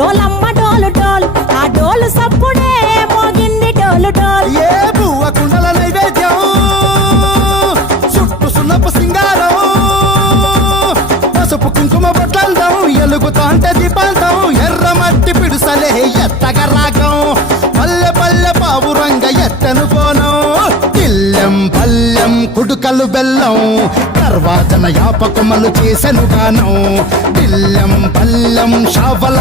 డోలమ్మ డోలు డోలు ఆ డోలు సప్పుడే మోగింది డోలు డోలు ఏ బువ్వ కుండల నైవేద్యం చుట్టు సున్నపు సింగారం పసుపు కుంకుమ బొట్లందం ఎలుగుతాంటే దీపాంతం ఎర్ర మట్టి పిడుసలే ఎత్తగ రాగం పల్లె పల్లె పావురంగ ఎత్తను కోనం ఇల్లెం పల్లెం కుడుకలు బెల్లం తర్వాతన యాపకమలు చేసెను గానం ఇల్లెం పల్లెం షావల